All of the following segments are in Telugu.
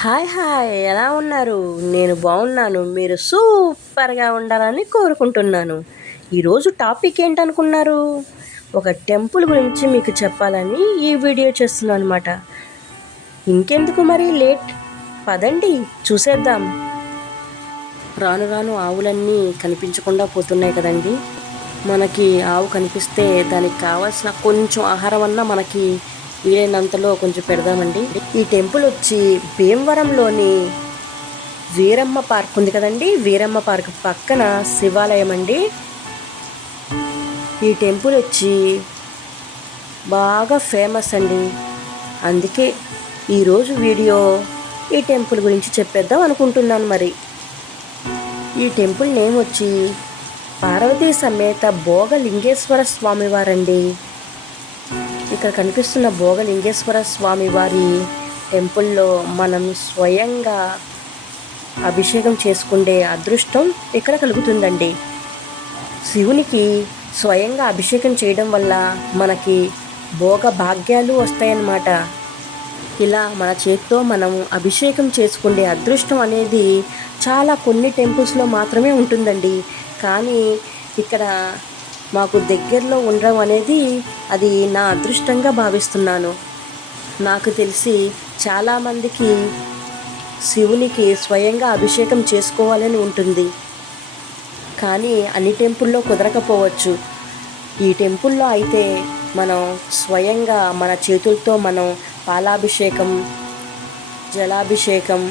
హాయ్ హాయ్, ఎలా ఉన్నారు? నేను బాగున్నాను. మీరు సూపర్గా ఉండాలని కోరుకుంటున్నాను. ఈరోజు టాపిక్ ఏంటనుకున్నారు? ఒక టెంపుల్ గురించి మీకు చెప్పాలని ఈ వీడియో చేస్తున్నాను అనమాట. ఇంకెందుకు మరి లేట్, పదండి చూసేద్దాం. రాను రాను ఆవులన్నీ కనిపించకుండా పోతున్నాయి కదండి. మనకి ఆవు కనిపిస్తే దానికి కావాల్సిన కొంచెం ఆహారం అన్నా మనకి వీలైనంతలో కొంచెం పెడదామండి. ఈ టెంపుల్ వచ్చి భీమవరంలోని వీరమ్మ పార్క్ ఉంది కదండి, వీరమ్మ పార్క్ పక్కన శివాలయం అండి. ఈ టెంపుల్ వచ్చి బాగా ఫేమస్ అండి. అందుకే ఈరోజు వీడియో ఈ టెంపుల్ గురించి చెప్పేద్దాం అనుకుంటున్నాను. మరి ఈ టెంపుల్ నేమ్ వచ్చి పార్వతీ సమేత భోగలింగేశ్వర స్వామి వారండి. ఇక్కడ కనిపిస్తున్న భోగలింగేశ్వర స్వామి వారి టెంపుల్లో మనం స్వయంగా అభిషేకం చేసుకునే అదృష్టం ఇక్కడ కలుగుతుందండి. శివునికి స్వయంగా అభిషేకం చేయడం వల్ల మనకి భోగ భాగ్యాలు వస్తాయన్నమాట. ఇలా మన చేతితో మనం అభిషేకం చేసుకునే అదృష్టం అనేది చాలా కొన్ని టెంపుల్స్లో మాత్రమే ఉంటుందండి. కానీ ఇక్కడ మాకు దగ్గరలో ఉండడం అనేది అది నా అదృష్టంగా భావిస్తున్నాను. నాకు తెలిసి చాలామందికి శివునికి స్వయంగా అభిషేకం చేసుకోవాలని ఉంటుంది, కానీ అన్ని టెంపుల్లో కుదరకపోవచ్చు. ఈ టెంపుల్లో అయితే మనం స్వయంగా మన చేతులతో మనం పాలాభిషేకం, జలాభిషేకం,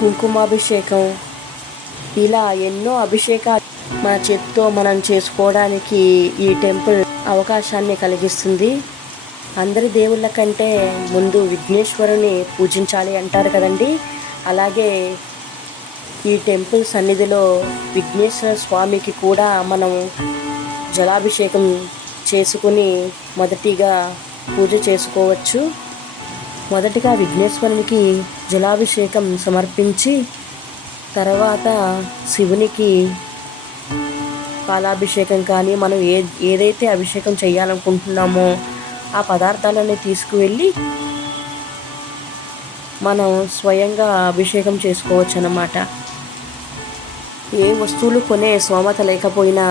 కుంకుమాభిషేకం, ఇలా ఎన్నో అభిషేకాలు మన చేతితో మనం చేసుకోవడానికి ఈ టెంపుల్ అవకాశాన్ని కలిగిస్తుంది. అందరి దేవుళ్ళ కంటే ముందు విఘ్నేశ్వరుని పూజించాలి అంటారు కదండి. అలాగే ఈ టెంపుల్ సన్నిధిలో విఘ్నేశ్వర స్వామికి కూడా మనం జలాభిషేకం చేసుకుని మొదటిగా పూజ చేసుకోవచ్చు. మొదటిగా విఘ్నేశ్వరునికి జలాభిషేకం సమర్పించి తర్వాత శివునికి పాలాభిషేకం కానీ మనం ఏదైతే అభిషేకం చేయాలనుకుంటున్నామో ఆ పదార్థాలన్నీ తీసుకువెళ్ళి మనం స్వయంగా అభిషేకం చేసుకోవచ్చు అన్నమాట. ఏ వస్తువులు కొనే స్తోమత లేకపోయినా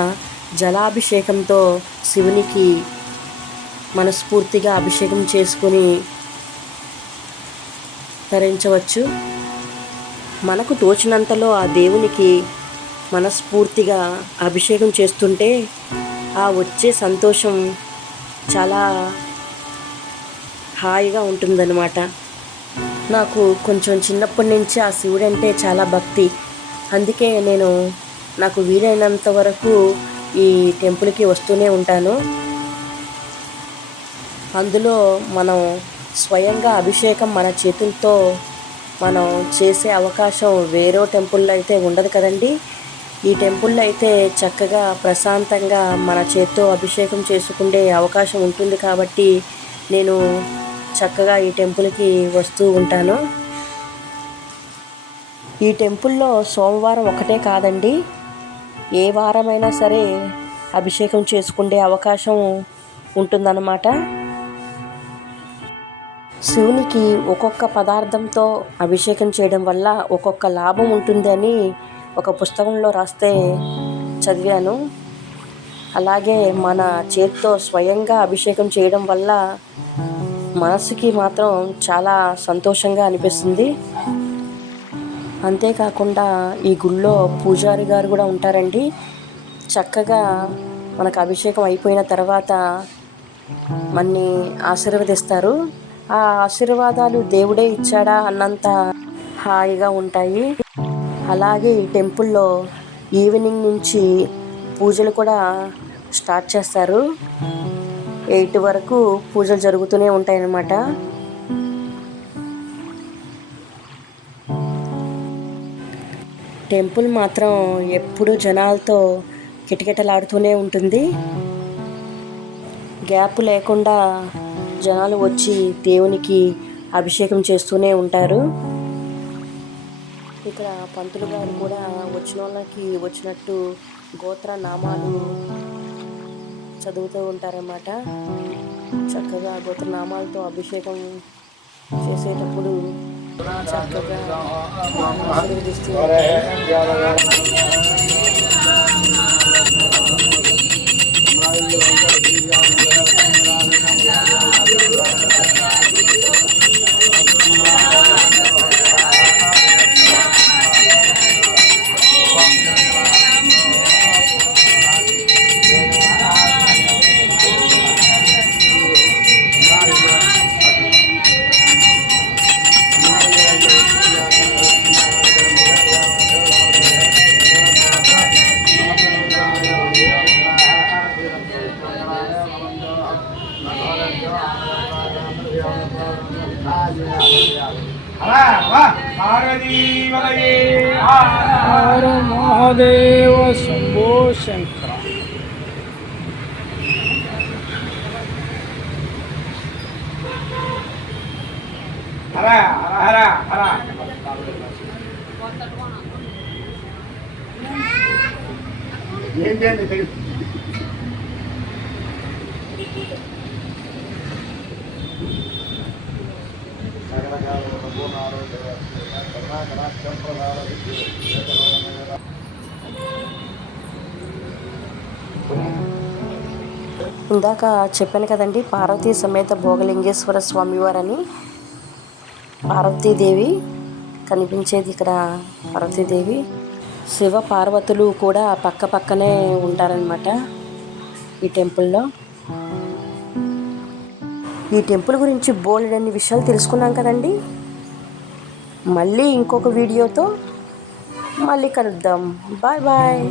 జలాభిషేకంతో శివునికి మనస్ఫూర్తిగా అభిషేకం చేసుకొని తరించవచ్చు. మనకు తోచినంతలో ఆ దేవునికి మనస్ఫూర్తిగా అభిషేకం చేస్తుంటే ఆ వచ్చే సంతోషం చాలా హాయిగా ఉంటుందన్నమాట. నాకు కొంచెం చిన్నప్పటి నుంచి ఆ శివుడు అంటే చాలా భక్తి. అందుకే నేను నాకు వీలైనంత వరకు ఈ టెంపుల్కి వస్తూనే ఉంటాను. అందులో మనం స్వయంగా అభిషేకం మన చేతులతో మనం చేసే అవకాశం వేరే టెంపుల్లో అయితే ఉండదు కదండి. ఈ టెంపుల్లో అయితే చక్కగా ప్రశాంతంగా మన చేత్తో అభిషేకం చేసుకునే అవకాశం ఉంటుంది. కాబట్టి నేను చక్కగా ఈ టెంపుల్కి వస్తూ ఉంటాను. ఈ టెంపుల్లో సోమవారం ఒకటే కాదండి, ఏ వారమైనా సరే అభిషేకం చేసుకునే అవకాశం ఉంటుందన్నమాట. శివునికి ఒక్కొక్క పదార్థంతో అభిషేకం చేయడం వల్ల ఒక్కొక్క లాభం ఉంటుందని ఒక పుస్తకంలో రాస్తే చదివాను. అలాగే మన చేత్తో స్వయంగా అభిషేకం చేయడం వల్ల మనసుకి మాత్రం చాలా సంతోషంగా అనిపిస్తుంది. అంతేకాకుండా ఈ గుళ్ళో పూజారి గారు కూడా ఉంటారండి. చక్కగా మనకు అభిషేకం అయిపోయిన తర్వాత మనని ఆశీర్వదిస్తారు. ఆ ఆశీర్వాదాలు దేవుడే ఇచ్చాడా అన్నంత హాయిగా ఉంటాయి. అలాగే ఈ టెంపుల్లో ఈవినింగ్ నుంచి పూజలు కూడా స్టార్ట్ చేస్తారు. 8 వరకు పూజలు జరుగుతూనే ఉంటాయన్నమాట. టెంపుల్ మాత్రం ఎప్పుడూ జనాలతో కిటకిటలాడుతూనే ఉంటుంది. గ్యాప్ లేకుండా జనాలు వచ్చి దేవునికి అభిషేకం చేస్తూనే ఉంటారు. ఇక్కడ పంతులు గారు కూడా వచ్చిన వాళ్ళకి వచ్చినట్టు గోత్ర నామాలు చదువుతూ ఉంటారన్నమాట. చక్కగా గోత్రనామాలతో అభిషేకం చేసేటప్పుడు చక్కగా ఆశీర్వదిస్తూ ఉంటారు. హర మహాదేవ శంభో శంకర. హర హర హర ఏంటి ఇందాక చెప్పాను కదండి, పార్వతీ సమేత భోగలింగేశ్వర స్వామివారని. పార్వతీదేవి కనిపించేది ఇక్కడ. పార్వతీదేవి, శివ పార్వతులు కూడా పక్క పక్కనే ఉంటారనమాట ఈ టెంపుల్లో. ఈ టెంపుల్ గురించి బోలెడన్ని విషయాలు తెలుసుకున్నాం కదండి. మళ్ళీ ఇంకొక వీడియోతో మళ్ళీ కలుద్దాం. Bye bye.